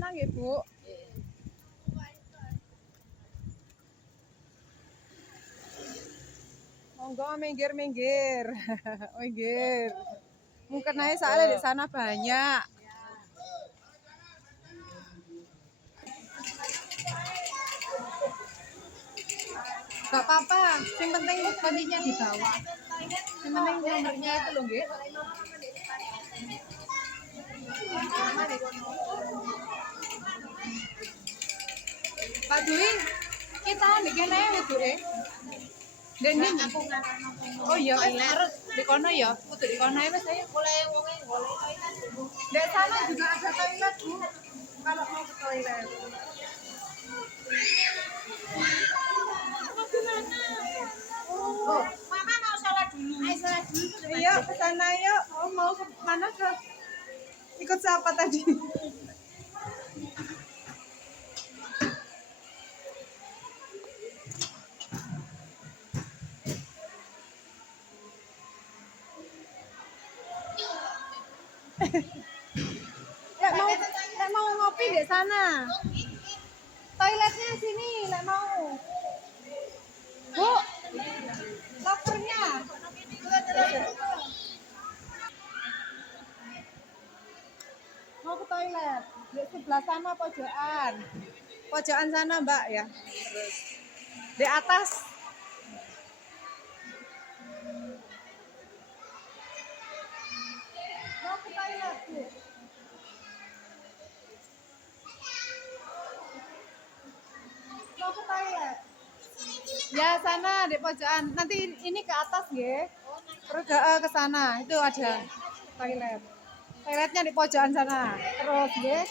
sana nggih, Bu. Monggo minggir-minggir. Minggir. Mungkin aja soalnya di sana banyak. Gak apa-apa, yang penting kondinya di bawah. Yang penting nomornya itu loh, nggih. Pak Dwi, kita bikin aja ya, Bu. Dan ini aku oh iya, harus di kono ya. Kudu di kono ya, Mas saya. Boleh toilet. Di sana juga ada toilet, Bu. Kalau mau ke toilet. Oh, Mama mau sholat dulu. Ayo sholat dulu. Iya, ke sana yuk. Oh, mau ke mana ke? Ikut siapa tadi? Lek mau ngopi di sana. Toiletnya sini, lek mau. Bu, lokernya. Mau ke toilet. Di sebelah sana pojokan. Pojokan sana, Mbak ya. Terus di atas. Mau ke toilet, Bu. Mau ke toilet. Ya sana di pojokan. Nanti ini ke atas nggih. Terus ke sana. Itu ada toilet. Toiletnya di pojokan sana. Terus nggih.